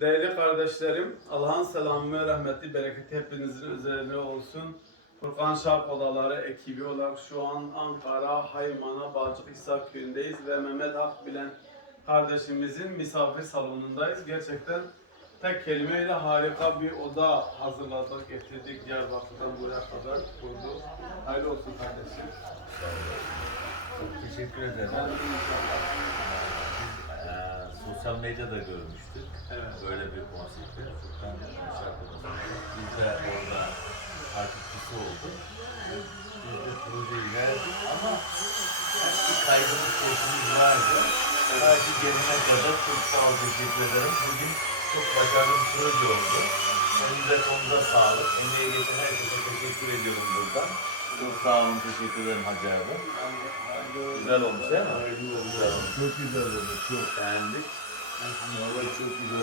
Değerli kardeşlerim, Allah'ın selamı rahmeti, bereketi hepinizin üzerine olsun. Furkan Şark Odaları ekibi olarak şu an Ankara, Haymana, Balçıkhisar köyündeyiz ve Mehmet Akbilen kardeşimizin misafir salonundayız. Gerçekten tek kelimeyle harika bir oda hazırladık, getirdik Diyarbakır'dan buraya kadar kurduk. Hayırlı olsun kardeşim. Çok teşekkür ederim. Biz eee, sosyal medyada görmüştük. Evet. Böyle bir konsepti. Furkan Şarkı Biz de orada takipçisi olduk. Biz de projeyi verdik ama bir kaygımız sesimiz vardı. Belki gelene kadar çok sağ ol, teşekkür ederim. Bugün çok başarılı bir proje oldu. Önünde konuda sağlık. Emeğe geçen herkese teşekkür ediyorum buradan. Çok sağ olun, teşekkür ederim Hacı abi. Güzel olmuş değil mi? Güzel olmuş. Çok güzel olmuş, çok. Beğendik. Valla çok güzel